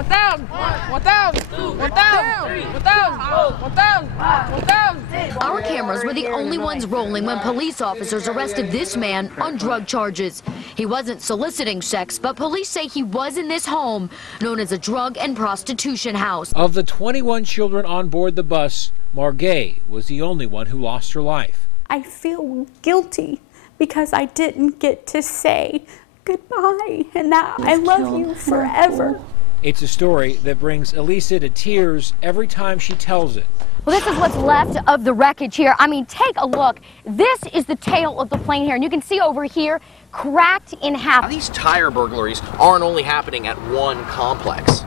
1,000, 1,000, 1,000, 1,000, 1,000. Our cameras were the only ones rolling when police officers arrested this man on drug charges. He wasn't soliciting sex, but police say he was in this home known as a drug and prostitution house. Of the 21 children on board the bus, Margay was the only one who lost her life. I feel guilty because I didn't get to say goodbye and that I love you forever. It's a story that brings Elisa to tears every time she tells it. Well, this is what's left of the wreckage here. I mean, take a look. This is the tail of the plane here, and you can see over here, cracked in half. Now, these tire burglaries aren't only happening at one complex.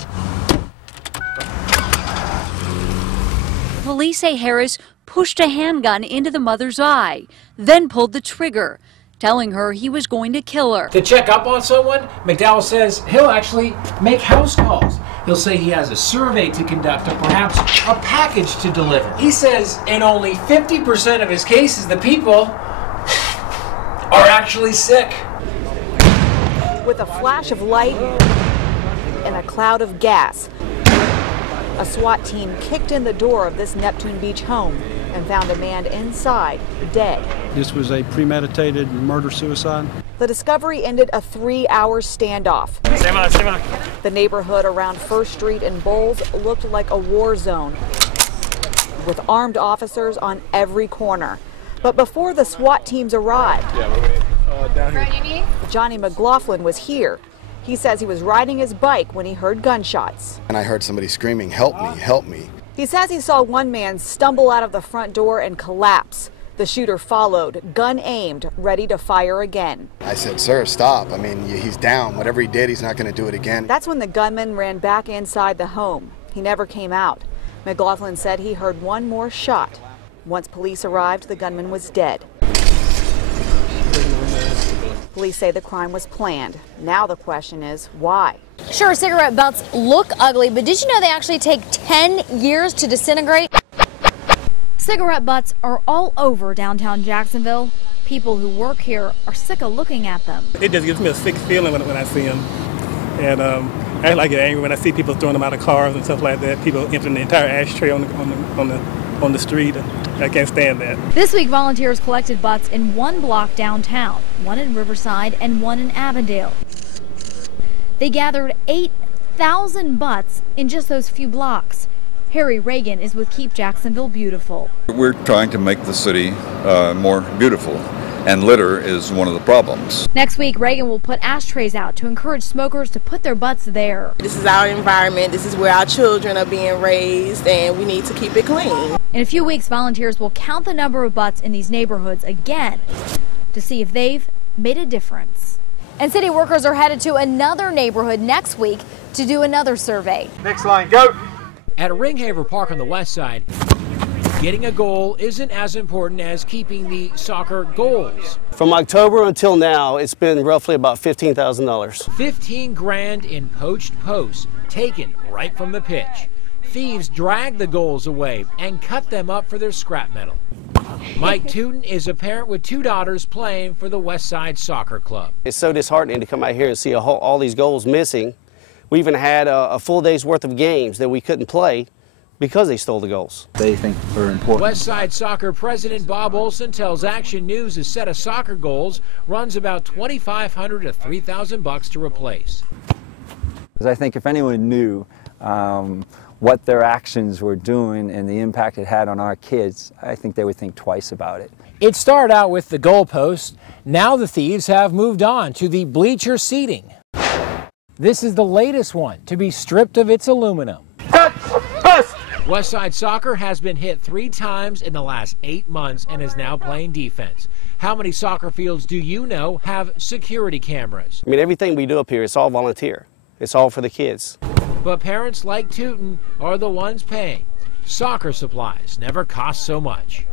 Police say Harris pushed a handgun into the mother's eye, then pulled the trigger, telling her he was going to kill her. To check up on someone, McDowell says he'll actually make house calls. He'll say he has a survey to conduct or perhaps a package to deliver. He says in only 50% of his cases, the people are actually sick. With a flash of light and a cloud of gas, a SWAT team kicked in the door of this Neptune Beach home and found a man inside, dead. This was a premeditated murder-suicide. The discovery ended a 3-hour standoff. The neighborhood around First Street in Bowles looked like a war zone, with armed officers on every corner. But before the SWAT teams arrived, Johnny McLaughlin was here. He says he was riding his bike when he heard gunshots. And I heard somebody screaming, "Help me, help me." He says he saw one man stumble out of the front door and collapse. The shooter followed, gun aimed, ready to fire again. I said, "Sir, stop. I mean, he's down. Whatever he did, he's not going to do it again." That's when the gunman ran back inside the home. He never came out. McLaughlin said he heard one more shot. Once police arrived, the gunman was dead. Police say the crime was planned. Now the question is, why? Sure, cigarette butts look ugly, but did you know they actually take 10 years to disintegrate? Cigarette butts are all over downtown Jacksonville. People who work here are sick of looking at them. It just gives me a sick feeling when I see them. And I get angry when I see people throwing them out of cars and stuff like that. People emptying the entire ashtray on the street. I can't stand that. This week, volunteers collected butts in one block downtown, one in Riverside and one in Avondale. They gathered 8,000 butts in just those few blocks. Harry Reagan is with Keep Jacksonville Beautiful. We're trying to make the city more beautiful, and litter is one of the problems. Next week, Reagan will put ashtrays out to encourage smokers to put their butts there. This is our environment. This is where our children are being raised, and we need to keep it clean. In a few weeks, volunteers will count the number of butts in these neighborhoods again to see if they've made a difference. And city workers are headed to another neighborhood next week to do another survey. Next line, go! At Ringhaver Park on the west side, getting a goal isn't as important as keeping the soccer goals. From October until now, it's been roughly about $15,000. 15 grand in poached posts taken right from the pitch. Thieves dragged the goals away and cut them up for their scrap metal. Mike Tootin is a parent with 2 daughters playing for the West Side Soccer Club. It's so disheartening to come out here and see all these goals missing. We even had a full day's worth of games that we couldn't play because they stole the goals. They think they're important. West Side Soccer President Bob Olson tells Action News a set of soccer goals runs about $2,500 to $3,000 to replace. Because I think if anyone knew what their actions were doing and the impact it had on our kids, I think they would think twice about it. It started out with the goalpost. Now the thieves have moved on to the bleacher seating. This is the latest one to be stripped of its aluminum. Westside Soccer has been hit 3 times in the last 8 months and is now playing defense. How many soccer fields do you know have security cameras? I mean, everything we do up here, it's all volunteer. It's all for the kids. But parents like Tootin are the ones paying. Soccer supplies never cost so much.